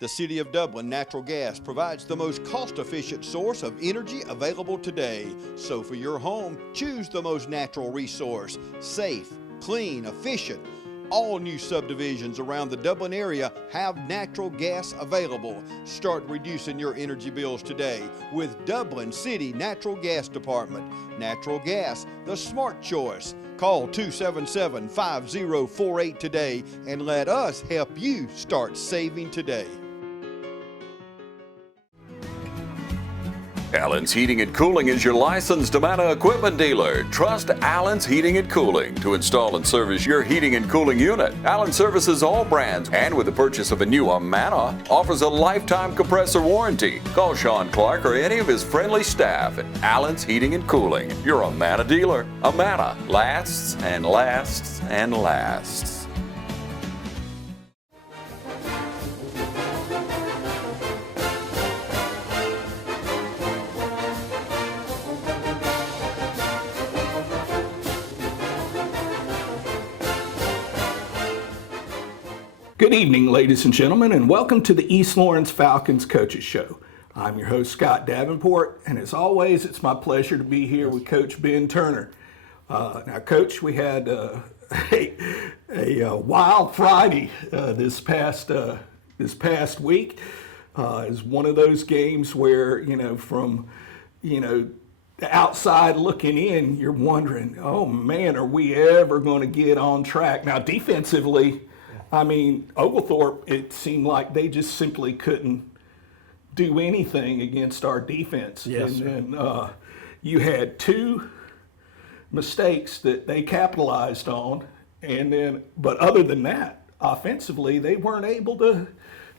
The City of Dublin Natural Gas provides the most cost-efficient source of energy available today. So for your home, choose the most natural resource. Safe, clean, efficient. All new subdivisions around the Dublin area have natural gas available. Start reducing your energy bills today with Dublin City Natural Gas Department. Natural gas, the smart choice. Call 277-5048 today and let us help you start saving today. Allen's Heating and Cooling is your licensed Amana equipment dealer. Trust Allen's Heating and Cooling to install and service your heating and cooling unit. Allen services all brands, and with the purchase of a new Amana, offers a lifetime compressor warranty. Call Sean Clark or any of his friendly staff at Allen's Heating and Cooling, your Amana dealer. Amana lasts and lasts and lasts. Good evening, ladies and gentlemen, and welcome to the East Lawrence Falcons Coaches Show. I'm your host, Scott Davenport, and as always, it's my pleasure to be here with Coach Ben Turner. Now, Coach, we had a wild Friday this past week. It's one of those games where, from the outside looking in, you're wondering, oh man, are we ever going to get on track? Now, defensively, I mean, Oglethorpe, it seemed like they just simply couldn't do anything against our defense. Yes, and you had two mistakes that they capitalized on, but other than that, offensively, they weren't able to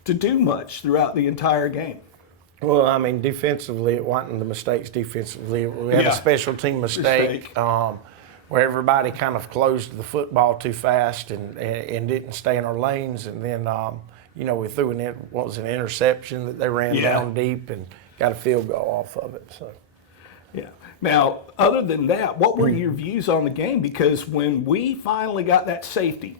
do much throughout the entire game. Well, I mean, defensively, it wasn't the mistakes defensively. We had a special team mistake. Where everybody kind of closed the football too fast and didn't stay in our lanes. And then, we threw an interception that they ran down deep and got a field goal off of it. So, yeah. Now, other than that, what were your views on the game? Because when we finally got that safety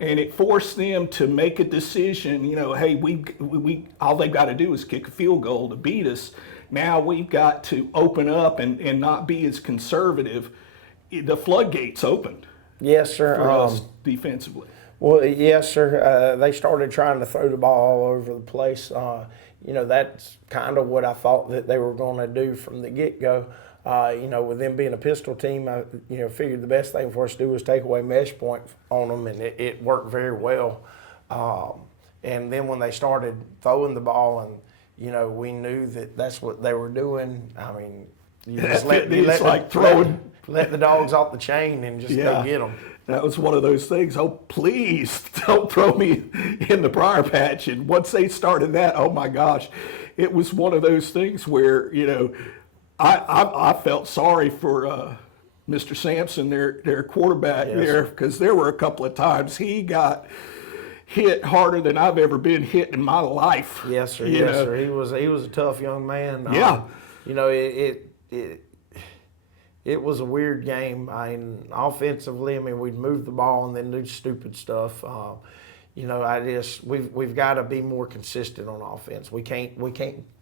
and it forced them to make a decision, hey, we all they've got to do is kick a field goal to beat us. Now we've got to open up and not be as conservative. The floodgates opened. Yes, sir. For us defensively. Well, yes, sir. They started trying to throw the ball all over the place. That's kind of what I thought that they were going to do from the get-go. With them being a pistol team, I figured the best thing for us to do was take away mesh point on them, and it worked very well. And then when they started throwing the ball, and we knew that that's what they were doing. I mean, you just let the dogs off the chain and just go get them. That was one of those things. Oh, please don't throw me in the briar patch. And once they started that, oh my gosh, it was one of those things where I felt sorry for Mr. Sampson, their quarterback there, because there were a couple of times he got hit harder than I've ever been hit in my life. Yes, sir. Yes, sir. He was a tough young man. Yeah. It was a weird game. Offensively, we'd move the ball and then do stupid stuff. We've got to be more consistent on offense. We can't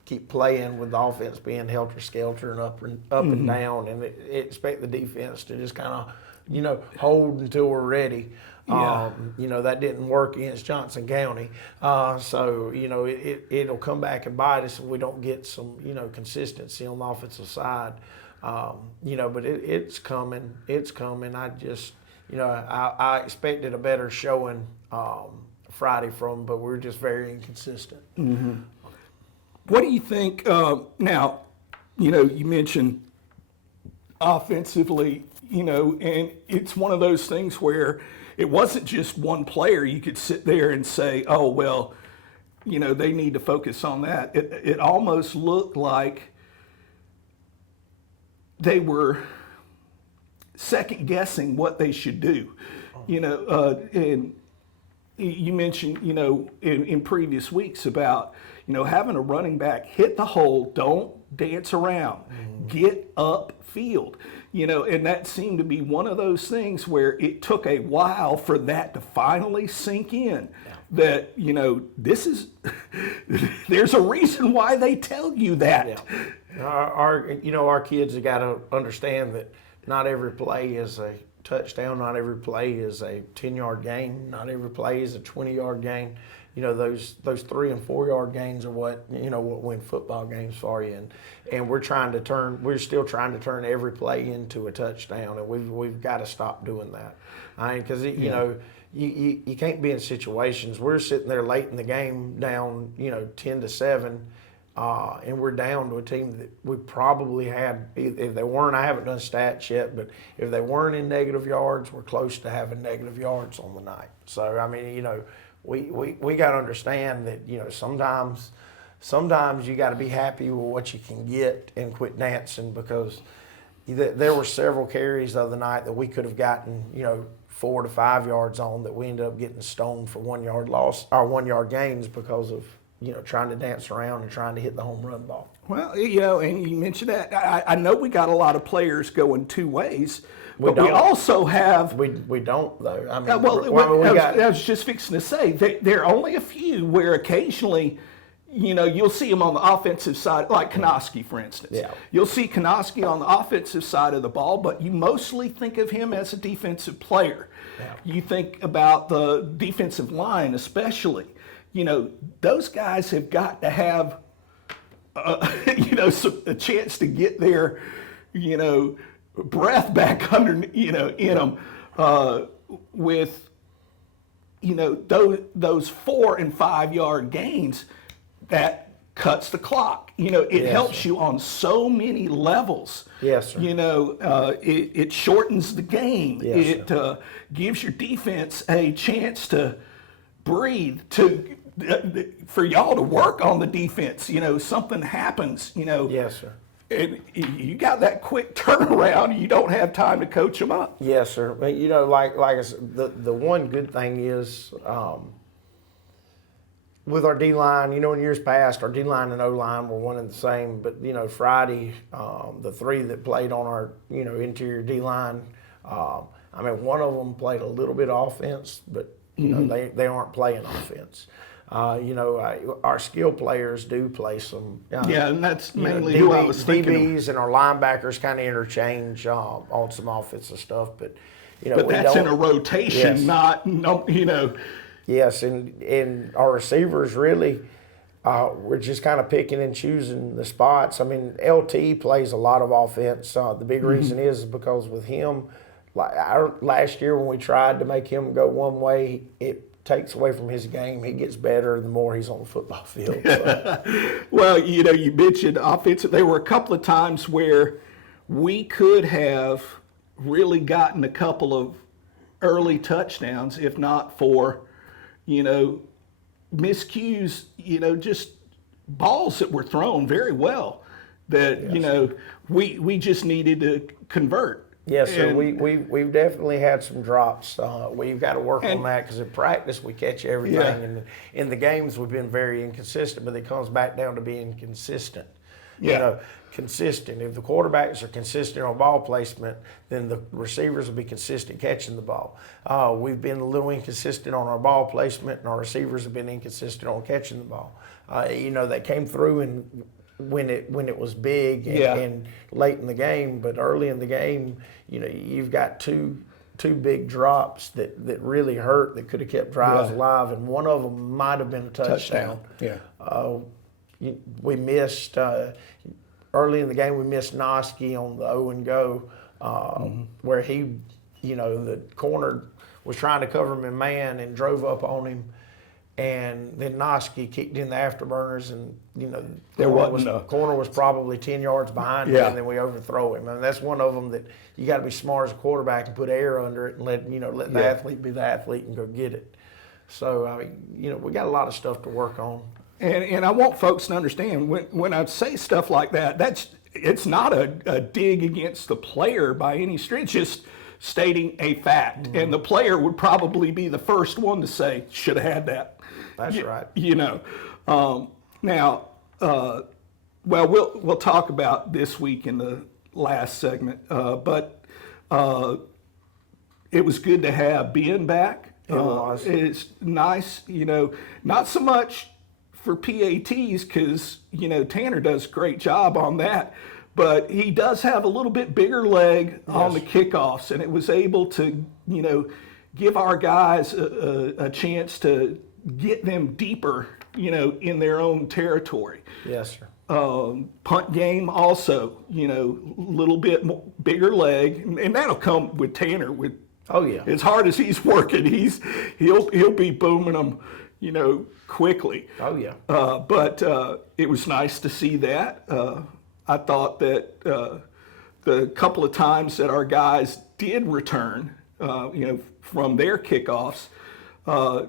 keep playing with the offense being helter-skelter and up and down, and expect the defense to just kind of, hold until we're ready. Yeah. That didn't work against Johnson County. It'll come back and bite us if we don't get some, consistency on the offensive side. But it's coming. It's coming. I just, I expected a better showing Friday from them, but we're just very inconsistent. Mm-hmm. What do you think now? You mentioned offensively, and it's one of those things where it wasn't just one player. You could sit there and say, oh, well, they need to focus on that. It almost looked like they were second guessing what they should do, and you mentioned, in previous weeks about, having a running back hit the hole, don't dance around, get upfield, and that seemed to be one of those things where it took a while for that to finally sink in. that, you know, this is, there's a reason why they tell you that. Yeah. Our kids have got to understand that not every play is a touchdown, not every play is a 10-yard gain, not every play is a 20-yard gain. You know, those 3 and 4 yard gains are what win football games for you. And we're still trying to turn every play into a touchdown, and we've got to stop doing that. Because you know, you can't be in situations. We're sitting there late in the game down 10-7, and we're down to a team that we probably had, if they weren't, I haven't done stats yet, but if they weren't in negative yards, we're close to having negative yards on the night. So I mean, we got to understand that, sometimes you got to be happy with what you can get and quit dancing, because there were several carries the other night that we could have gotten, 4 to 5 yards on, that we ended up getting stoned for 1 yard loss or 1 yard gains because of, trying to dance around and trying to hit the home run ball. Well, and you mentioned that. I know we got a lot of players going two ways. We also have. We don't, though. I mean, I was just fixing to say that there are only a few where occasionally, you'll see them on the offensive side, like Konoski, for instance. Yeah. You'll see Konoski on the offensive side of the ball, but you mostly think of him as a defensive player. Yeah. You think about the defensive line, especially. Those guys have got to have, a chance to get their, breath back under, in them, with, those 4 and 5 yard gains that cuts the clock. It helps you on so many levels. Yes, sir. It shortens the game. Yes, it gives your defense a chance to breathe, for y'all to work on the defense. Something happens, Yes, sir. And you got that quick turnaround. You don't have time to coach them up. Yes, sir. But, like I said, the one good thing is, with our D-line, in years past, our D-line and O-line were one and the same. But, Friday, the 3 that played on our, interior D-line, one of them played a little bit of offense, but, they aren't playing offense. Our skill players do play some. And that's mainly who I was thinking DBs and our linebackers kind of interchange on some offensive stuff, but but that's in a rotation, yes. not. Yes, and our receivers really, we're just kind of picking and choosing the spots. LT plays a lot of offense. The big reason is because with him, last year when we tried to make him go one way, it takes away from his game. He gets better the more he's on the football field. So. Well, you mentioned offensive. There were a couple of times where we could have really gotten a couple of early touchdowns, if not for, miscues, just balls that were thrown very well that, yes. We just needed to convert. Yes, sir. We've definitely had some drops. We've got to work on that, because in practice we catch everything, and in the games we've been very inconsistent. But it comes back down to being consistent. Yeah. Consistent. If the quarterbacks are consistent on ball placement, then the receivers will be consistent catching the ball. We've been a little inconsistent on our ball placement, and our receivers have been inconsistent on catching the ball. That came through and when it was big and late in the game, but early in the game, you've got two big drops that really hurt, that could have kept drives alive, and one of them might have been a touchdown. Yeah. We missed early in the game. We missed Noski on the 0-and-go, where he, the corner was trying to cover him in man and drove up on him. And then Noski kicked in the afterburners, and the corner was probably 10 yards behind him, and then we overthrow him. And that's one of them that you got to be smart as a quarterback and put air under it and let the athlete be the athlete and go get it. So we got a lot of stuff to work on. And I want folks to understand, when I say stuff like that, it's not a dig against the player by any stretch. Just stating a fact. Mm-hmm. And the player would probably be the first one to say, should have had that. That's right. Now, we'll talk about this week in the last segment, but it was good to have Ben back. It's nice, not so much for PATs because, Tanner does a great job on that, but he does have a little bit bigger leg on the kickoffs, and it was able to, give our guys a chance to get them deeper, in their own territory. Yes, sir. Punt game also, little bit bigger leg, and that'll come with Tanner. As hard as he's working, he'll be booming them, quickly. But it was nice to see that. I thought that the couple of times that our guys did return, from their kickoffs, it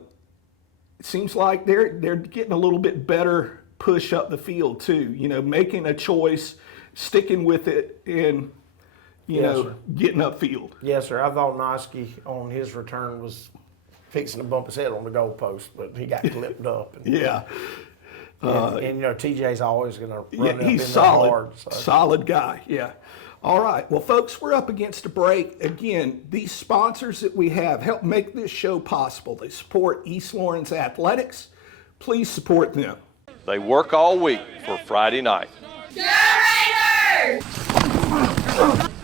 seems like they're getting a little bit better push up the field too. Making a choice, sticking with it, and getting upfield. Yes, sir. I thought Noski on his return was fixing to bump his head on the goalpost, but he got clipped up. And, and TJ's always going to run up in solid, hard. Solid guy. Yeah. All right. Well, folks, we're up against a break. Again, these sponsors that we have help make this show possible. They support East Lawrence athletics. Please support them. They work all week for Friday night. Raiders!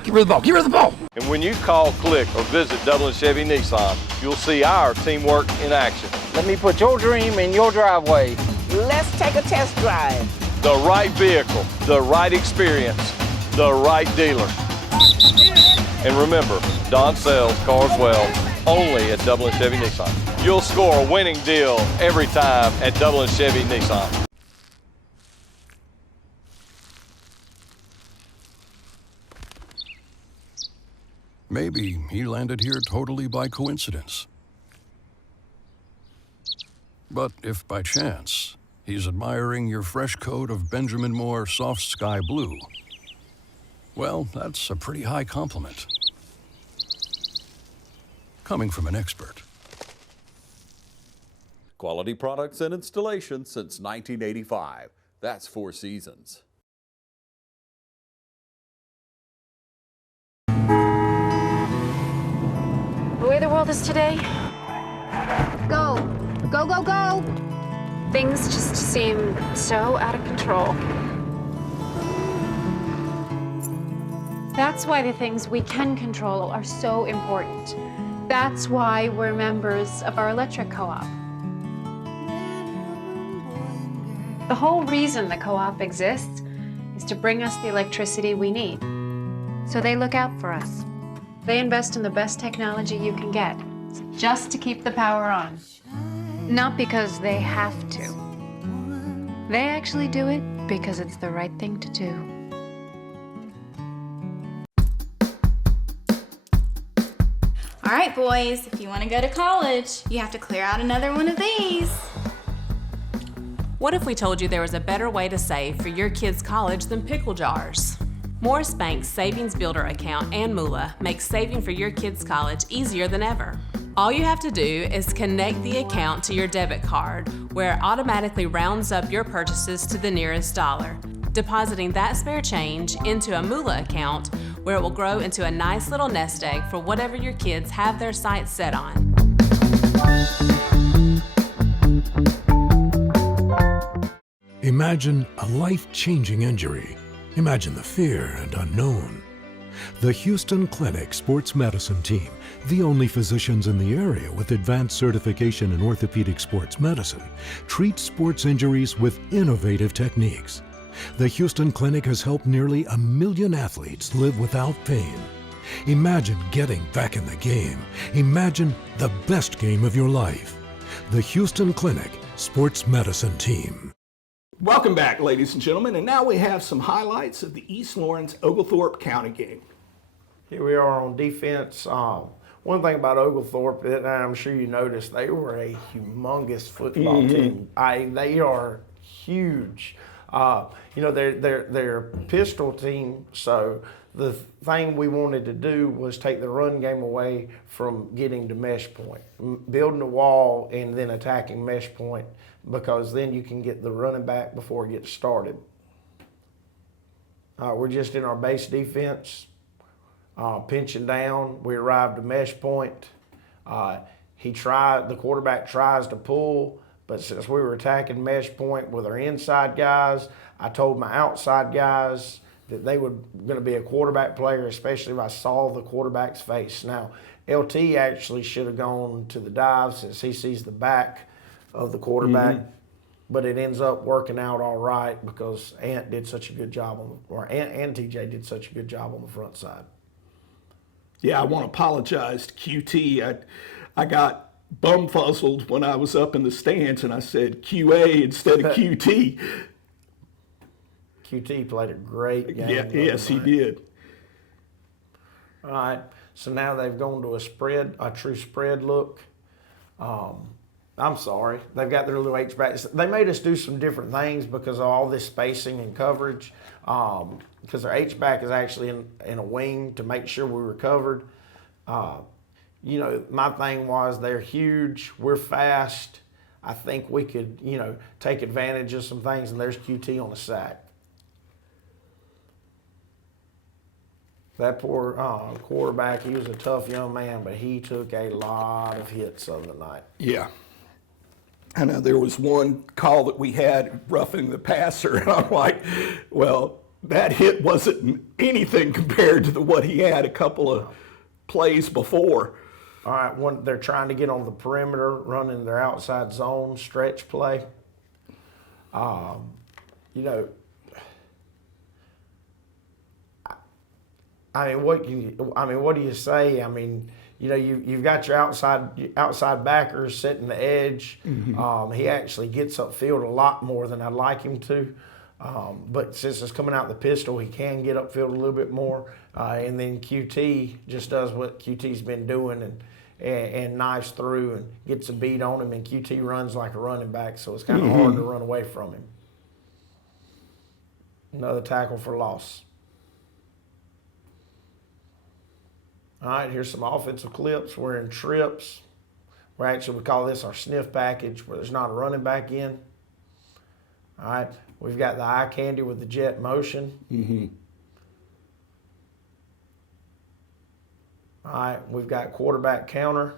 Give her the ball. Give her the ball. And when you call, click, or visit Dublin Chevy Nissan, you'll see our teamwork in action. Let me put your dream in your driveway. Let's take a test drive. The right vehicle, the right experience, the right dealer. And remember, Don sells cars well only at Dublin Chevy Nissan. You'll score a winning deal every time at Dublin Chevy Nissan. Maybe he landed here totally by coincidence. But if by chance he's admiring your fresh coat of Benjamin Moore soft sky blue, well, that's a pretty high compliment. Coming from an expert. Quality products and installation since 1985. That's 4 Seasons. The way the world is today, Go, go, go, go. things just seem so out of control. That's why the things we can control are so important. That's why we're members of our electric co-op. The whole reason the co-op exists is to bring us the electricity we need. So they look out for us. They invest in the best technology you can get, just to keep the power on. Not because they have to. They actually do it because it's the right thing to do. All right, boys, if you want to go to college, you have to clear out another one of these. What if we told you there was a better way to save for your kids' college than pickle jars? Morris Bank's Savings Builder account and Moolah makes saving for your kids' college easier than ever. All you have to do is connect the account to your debit card, where it automatically rounds up your purchases to the nearest dollar, depositing that spare change into a Moolah account, where it will grow into a nice little nest egg for whatever your kids have their sights set on. Imagine a life-changing injury. Imagine the fear and unknown. The Houston Clinic Sports Medicine Team, the only physicians in the area with advanced certification in orthopedic sports medicine, treats sports injuries with innovative techniques. The Houston Clinic has helped nearly 1 million athletes live without pain. Imagine getting back in the game. Imagine the best game of your life. The Houston Clinic Sports Medicine Team. Welcome back, ladies and gentlemen, and now we have some highlights of the East Lawrence Oglethorpe County game. Here we are on defense. One thing about Oglethorpe, and I'm sure you noticed, they were a humongous football team. They are huge. They're a pistol team, so the thing we wanted to do was take the run game away from getting to mesh point, building a wall and then attacking mesh point, because then you can get the running back before it gets started. We're just in our base defense, pinching down. We arrived to mesh point, The quarterback tries to pull, but since we were attacking mesh point with our inside guys, I told my outside guys that they were going to be a quarterback player, especially if I saw the quarterback's face. Now, LT actually should have gone to the dive since he sees the back of the quarterback, but it ends up working out all right because Ant did such a good job Ant and TJ did such a good job on the front side. Yeah, I want to apologize to QT. I got bumfuzzled when I was up in the stands and I said QA instead of QT. QT played a great game. Yeah, yes, he did. All right, so now they've gone to a true spread look. I'm sorry, they've got their little H-backs. They made us do some different things because of all this spacing and coverage. Because their H-back is actually in a wing to make sure we were covered. You know, my thing was they're huge, we're fast. I think we could, you know, take advantage of some things, and there's QT on the sack. That poor quarterback, he was a tough young man, but he took a lot of hits of the night. Yeah. I know there was one call that we had roughing the passer, and I'm like, well, that hit wasn't anything compared to what he had a couple of plays before. All right, they're trying to get on the perimeter, running their outside zone stretch play. You know, what do you say? I mean, you know, you've got your outside backers setting the edge. He actually gets upfield a lot more than I'd like him to. But since it's coming out the pistol, he can get upfield a little bit more. And then QT just does what QT's been doing and knifes through and gets a beat on him. And QT runs like a running back, so it's kind of hard to run away from him. Another tackle for loss. All right, here's some offensive clips. We're in trips. We call this our sniff package, where there's not a running back in. All right, we've got the eye candy with the jet motion. All right, we've got quarterback counter.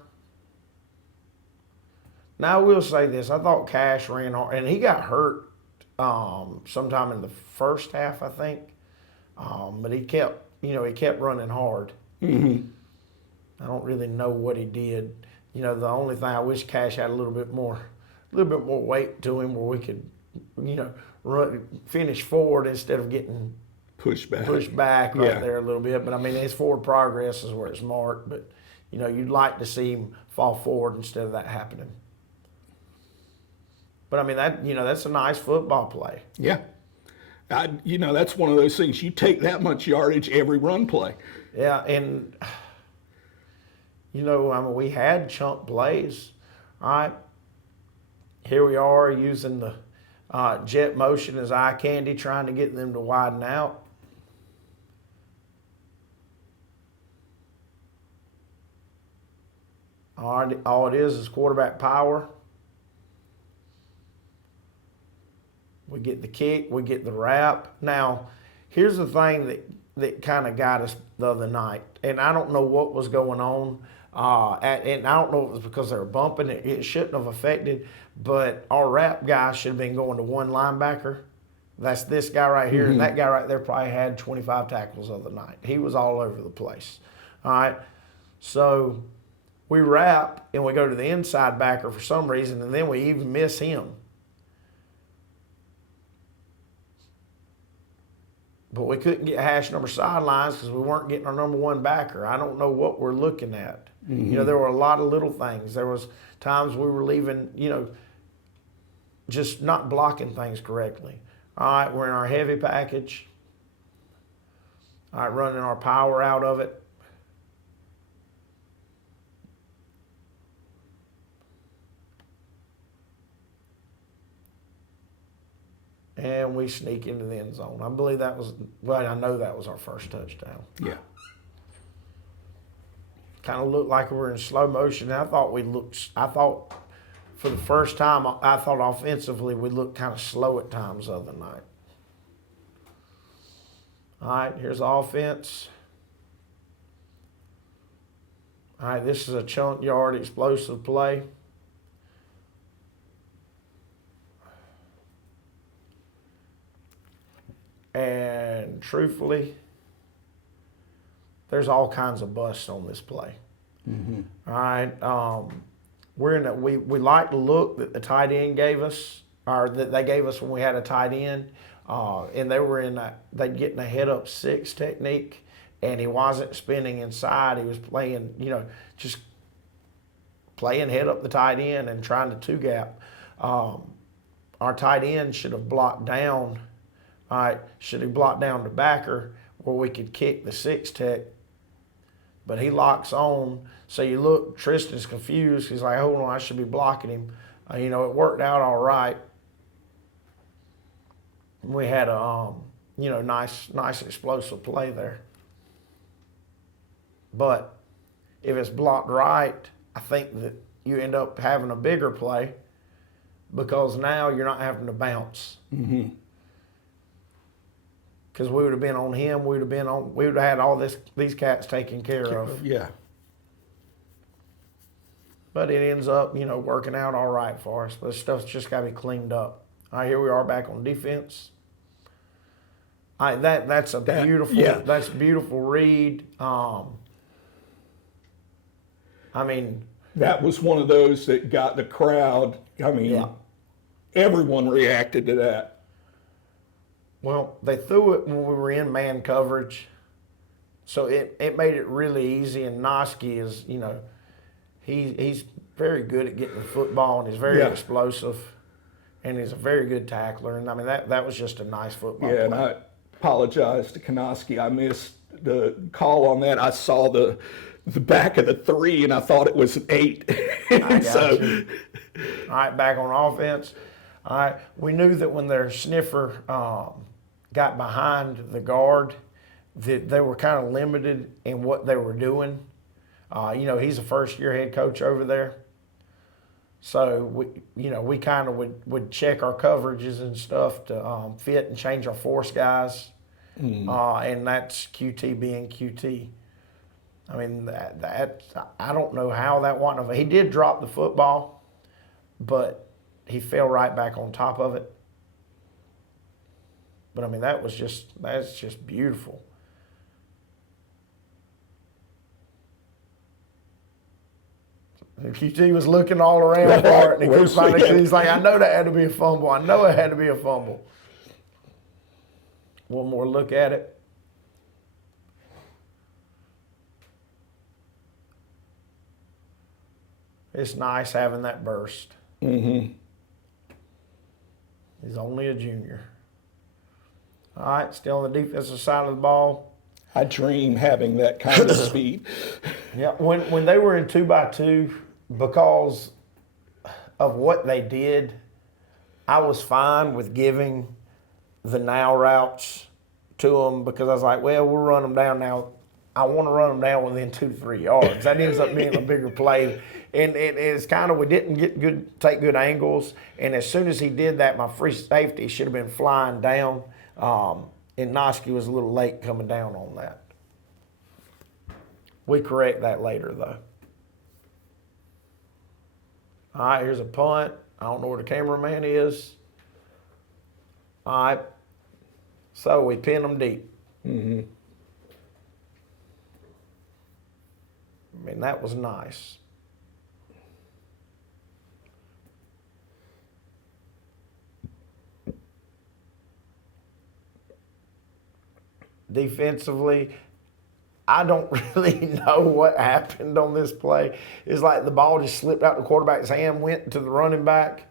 Now, I will say this. I thought Cash ran hard, and he got hurt sometime in the first half, I think. But he kept running hard. I don't really know what he did. You know, the only thing I wish Cash had a little bit more weight to him, where we could, you know, finish forward instead of getting pushed back right there a little bit. But I mean, his forward progress is where it's marked. But you know, you'd like to see him fall forward instead of that happening. But I mean, that's a nice football play. Yeah. You know, that's one of those things. You take that much yardage every run play. Yeah, and you know, I mean, we had chunk plays. All right, here we are using the jet motion as eye candy, trying to get them to widen out. All it is quarterback power. We get the kick, we get the wrap. Now, here's the thing that kind of got us the other night, and I don't know what was going on, and I don't know if it was because they were bumping. It shouldn't have affected, but our wrap guy should have been going to one linebacker. That's this guy right here, and that guy right there probably had 25 tackles the other night. He was all over the place. All right, so we wrap, and we go to the inside backer for some reason, and then we even miss him. But we couldn't get hash number sidelines because we weren't getting our number one backer. I don't know what we're looking at. You know, there were a lot of little things. There was times we were leaving, you know, just not blocking things correctly. All right, we're in our heavy package. All right, running our power out of it. And we sneak into the end zone. I believe that was, well, I know that was our first touchdown. Yeah. Kind of looked like we were in slow motion. I thought for the first time, I thought offensively we looked kind of slow at times the other night. All right, here's the offense. All right, this is a chunk yard explosive play. And truthfully, there's all kinds of busts on this play. Mm-hmm. All right, we like the look that the tight end gave us, or that they gave us when we had a tight end, and they'd get in a head up 6 technique, and he wasn't spinning inside. He was playing, just playing head up the tight end and trying to 2-gap. Our tight end should have blocked down. All right, should have blocked down the backer where we could kick the 6 tech, but he locks on. So you look, Tristan's confused. He's like, hold on, I should be blocking him. It worked out all right. We had a, nice explosive play there. But if it's blocked right, I think that you end up having a bigger play because now you're not having to bounce. Mm-hmm. Because we would have been on him, we would have had all these cats taken care of. Yeah. But it ends up, working out all right for us. But stuff's just got to be cleaned up. All right, here we are back on defense. All right, that's a beautiful read. That was one of those that got the crowd. Everyone reacted to that. Well, they threw it when we were in man coverage, so it made it really easy. And Noski is, he's very good at getting the football, and he's very explosive, and he's a very good tackler. And that was just a nice football play. And I apologize to Kanoski. I missed the call on that. I saw the back of the 3, and I thought it was an 8. I got you. All right, back on offense. All right, we knew that when their sniffer got behind the guard, that they were kind of limited in what they were doing. He's a first-year head coach over there. So, we kind of would check our coverages and stuff to fit and change our force guys. And that's QT being QT. I don't know how that wasn't. He did drop the football, but he fell right back on top of it. But that's just beautiful. And QT was looking all around for it, and he finally, he's like, I know that had to be a fumble. I know it had to be a fumble. One more look at it. It's nice having that burst. Mm-hmm. He's only a junior. All right, still on the defensive side of the ball. I dream having that kind of speed. Yeah, when they were in 2x2, because of what they did, I was fine with giving the now routes to them because I was like, well, we'll run them down now. I want to run them down within 2 to 3 yards. That ends up being a bigger play. And it's kind of, we didn't take good angles. And as soon as he did that, my free safety should have been flying down. And Noski was a little late coming down on that. We correct that later, though. All right, here's a punt. I don't know where the cameraman is. All right. So we pin them deep. Mm-hmm. That was nice. Defensively, I don't really know what happened on this play. It's like the ball just slipped out the quarterback's hand, went to the running back,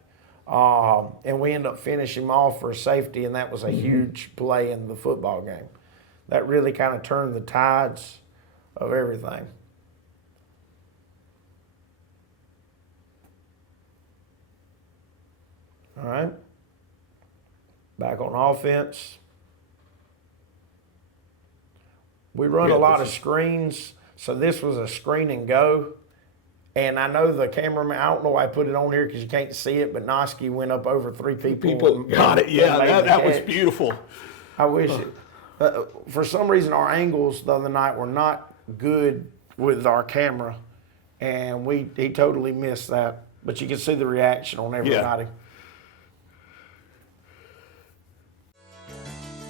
and we ended up finishing him off for a safety, and that was a huge play in the football game. That really kind of turned the tides of everything. All right. Back on offense. We run a lot of screens, so this was a screen and go. And I know the cameraman, I don't know why I put it on here because you can't see it, but Noski went up over 3 people. People got it, yeah, that was beautiful. I wish it. For some reason, our angles the other night were not good with our camera. and he totally missed that. But you can see the reaction on everybody.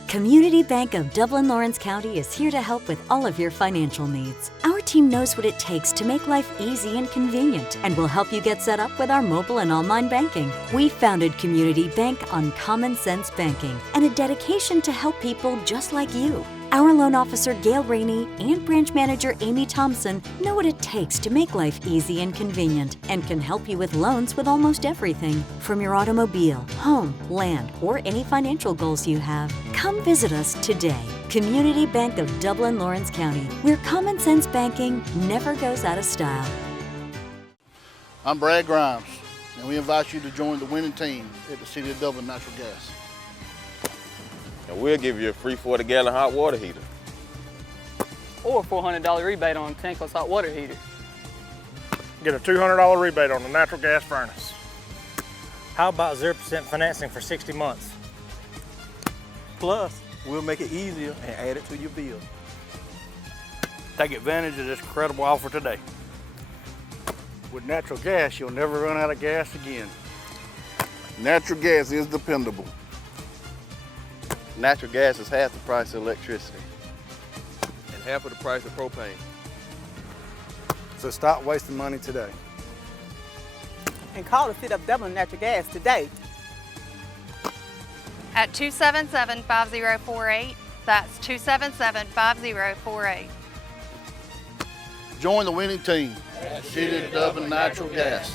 Community Bank of Dublin Lawrence County is here to help with all of your financial needs. Our team knows what it takes to make life easy and convenient and will help you get set up with our mobile and online banking. We founded Community Bank on common sense banking and a dedication to help people just like you. Our loan officer Gail Rainey and branch manager Amy Thompson know what it takes to make life easy and convenient and can help you with loans with almost everything, from your automobile, home, land, or any financial goals you have. Come visit us today. Community Bank of Dublin Lawrence County, where common sense banking never goes out of style. I'm Brad Grimes, and we invite you to join the winning team at the City of Dublin Natural Gas. And we'll give you a free 40-gallon hot water heater. Or a $400 rebate on a tankless hot water heater. Get a $200 rebate on the natural gas furnace. How about 0% financing for 60 months? Plus, we'll make it easier and add it to your bill. Take advantage of this incredible offer today. With natural gas, you'll never run out of gas again. Natural gas is dependable. Natural gas is half the price of electricity and half of the price of propane. So stop wasting money today. And call the City of Dublin Natural Gas today. At 277-5048. That's 277-5048. Join the winning team at the City of Dublin Natural Gas.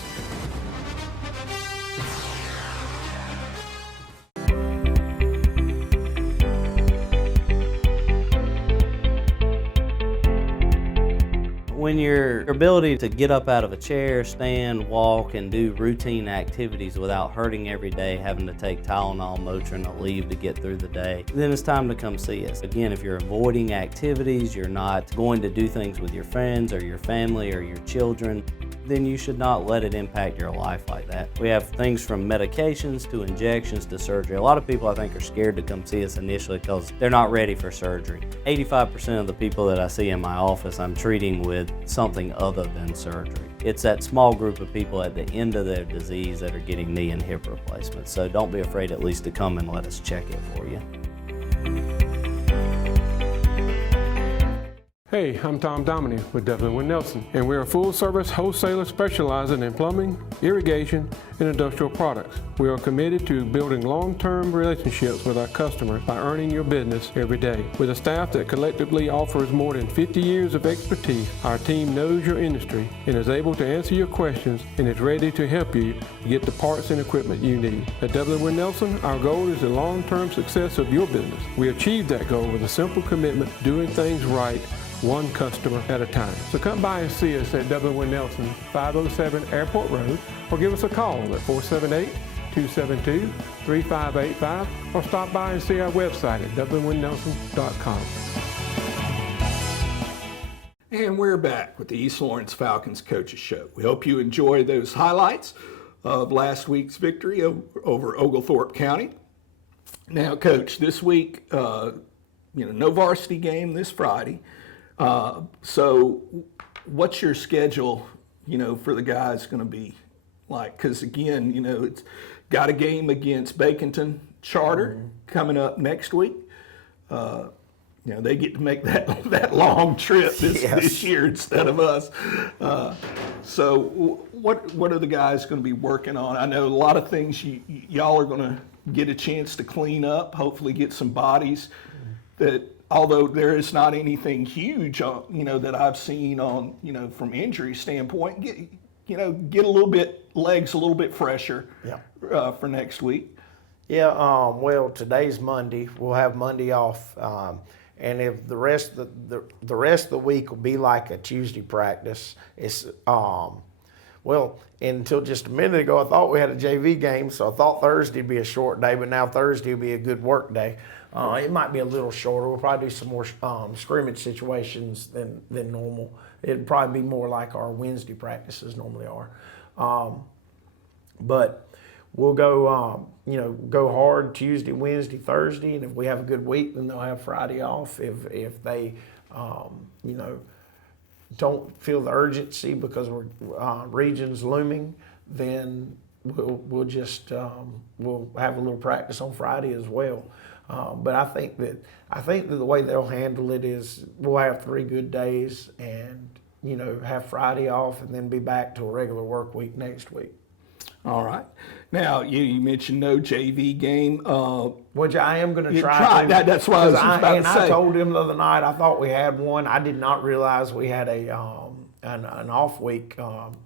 When your ability to get up out of a chair, stand, walk, and do routine activities without hurting every day, having to take Tylenol, Motrin, or leave to get through the day, then it's time to come see us. Again, if you're avoiding activities, you're not going to do things with your friends or your family or your children, then you should not let it impact your life like that. We have things from medications to injections to surgery. A lot of people, I think, are scared to come see us initially because they're not ready for surgery. 85% of the people that I see in my office, I'm treating with something other than surgery. It's that small group of people at the end of their disease that are getting knee and hip replacements. So don't be afraid at least to come and let us check it for you. Hey, I'm Tom Dominy with Dublin Wind Nelson, and we're a full-service wholesaler specializing in plumbing, irrigation, and industrial products. We are committed to building long-term relationships with our customers by earning your business every day. With a staff that collectively offers more than 50 years of expertise, our team knows your industry and is able to answer your questions and is ready to help you get the parts and equipment you need. At Dublin Wind Nelson, our goal is the long-term success of your business. We achieve that goal with a simple commitment to doing things right, one customer at a time. So come by and see us at Dublin Wind Nelson, 507 Airport Road, or give us a call at 478-272-3585, or stop by and see our website at dublinwindnelson.com. And we're back with the East Lawrence Falcons Coaches Show. We hope you enjoy those highlights of last week's victory over Oglethorpe County. Now, Coach, this week, no varsity game this Friday. So what's your schedule, for the guys going to be like? Because, again, it's got a game against Baconton Charter coming up next week. They get to make that long trip this year instead of us. So what are the guys going to be working on? I know a lot of things y'all are going to get a chance to clean up, hopefully get some bodies that, although there is not anything huge, that I've seen on, from injury standpoint, get legs a little bit fresher for next week. Yeah, well, today's Monday. We'll have Monday off. And if the rest of the week will be like a Tuesday practice, it's until just a minute ago, I thought we had a JV game, so I thought Thursday would be a short day, but now Thursday will be a good work day. It might be a little shorter. We'll probably do some more scrimmage situations than normal. It'd probably be more like our Wednesday practices normally are. But we'll go hard Tuesday, Wednesday, Thursday, and if we have a good week, then they'll have Friday off. If they, don't feel the urgency because we're regions looming, then we'll just we'll have a little practice on Friday as well. But I think that the way they'll handle it is we'll have 3 good days and have Friday off and then be back to a regular work week next week. All right. Now you mentioned no JV game. Which I am going to try. That's what I was about to say. I told him the other night I thought we had one. I did not realize we had an off week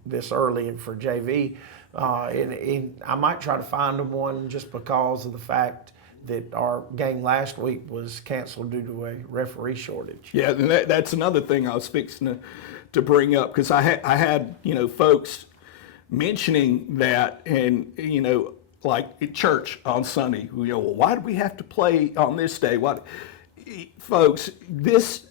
this early for JV. And I might try to find them one just because of the fact that our game last week was canceled due to a referee shortage. Yeah, and that's another thing I was fixing to bring up, because I had folks mentioning that, and like at church on Sunday, well, why do we have to play on this day? What, folks, this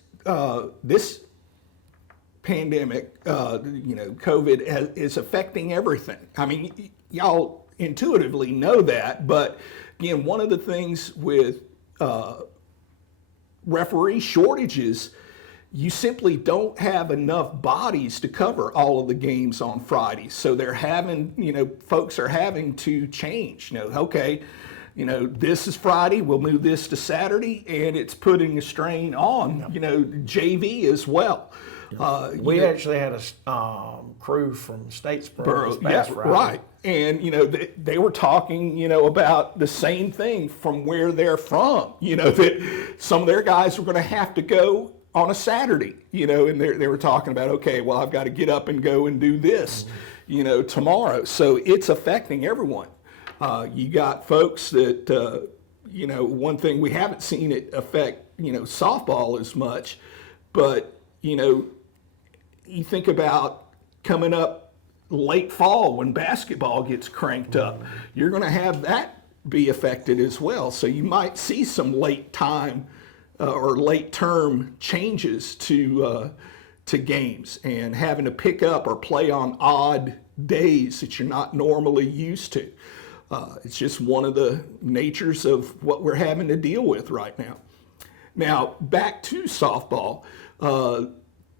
pandemic, COVID is affecting everything. I mean, y'all intuitively know that, but again, one of the things with referee shortages, you simply don't have enough bodies to cover all of the games on Friday. So they're having, folks are having to change. Okay, this is Friday, we'll move this to Saturday, and it's putting a strain on, JV as well. We actually had a crew from Statesboro this past Friday. Right. And, they were talking, about the same thing from where they're from, that some of their guys were going to have to go on a Saturday, and they were talking about, okay, well, I've got to get up and go and do this, tomorrow. So it's affecting everyone. You got folks that, one thing we haven't seen it affect, softball as much, but, you think about coming up late fall when basketball gets cranked up, you're going to have that be affected as well. So you might see some late time or late term changes to games, and having to pick up or play on odd days that you're not normally used to. It's just one of the natures of what we're having to deal with right now. Now, back to softball.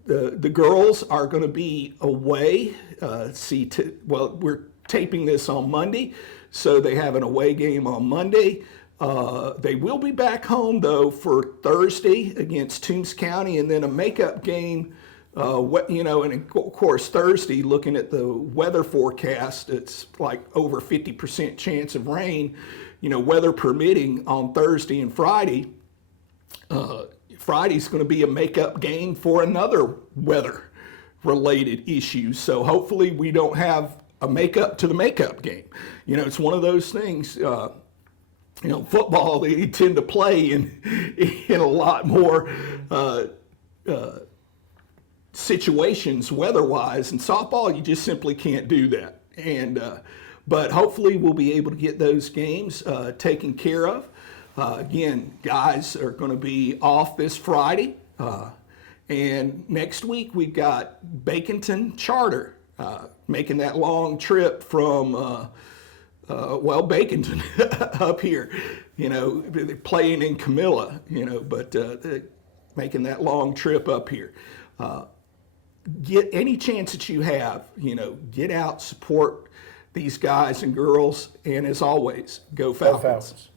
The girls are going to be away. We're taping this on Monday, so they have an away game on Monday. They will be back home, though, for Thursday against Toombs County, and then a makeup game, and of course, Thursday, looking at the weather forecast, it's like over 50% chance of rain, weather permitting on Thursday and Friday. Friday's going to be a makeup game for another weather-related issue, so hopefully we don't have a makeup to the makeup game. It's one of those things. Football, they tend to play in a lot more situations weather-wise, and softball, you just simply can't do that. And but hopefully we'll be able to get those games taken care of. Again, guys are going to be off this Friday, and next week we've got Baconton Charter making that long trip from Baconton up here, they're playing in Camilla, but making that long trip up here. Get any chance that you have, get out, support these guys and girls, and as always, go Falcons. Go Falcons.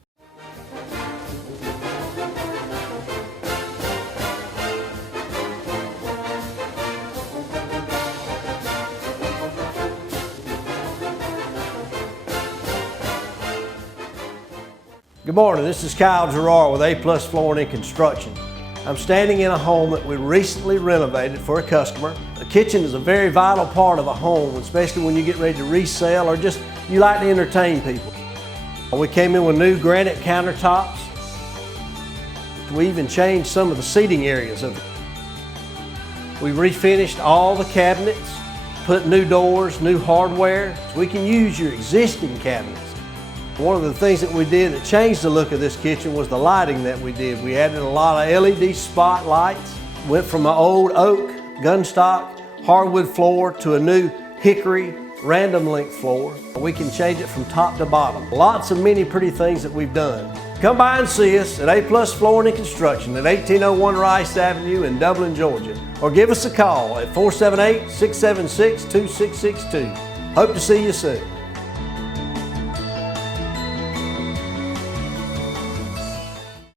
Good morning, this is Kyle Gerard with A+ Flooring and Construction. I'm standing in a home that we recently renovated for a customer. The kitchen is a very vital part of a home, especially when you get ready to resell or just you like to entertain people. We came in with new granite countertops. We even changed some of the seating areas of it. We refinished all the cabinets, put new doors, new hardware, so we can use your existing cabinets. One of the things that we did that changed the look of this kitchen was the lighting that we did. We added a lot of LED spotlights, went from an old oak, gunstock, hardwood floor to a new hickory random length floor. We can change it from top to bottom. Lots of many pretty things that we've done. Come by and see us at A+ Flooring and Construction at 1801 Rice Avenue in Dublin, Georgia. Or give us a call at 478-676-2662. Hope to see you soon.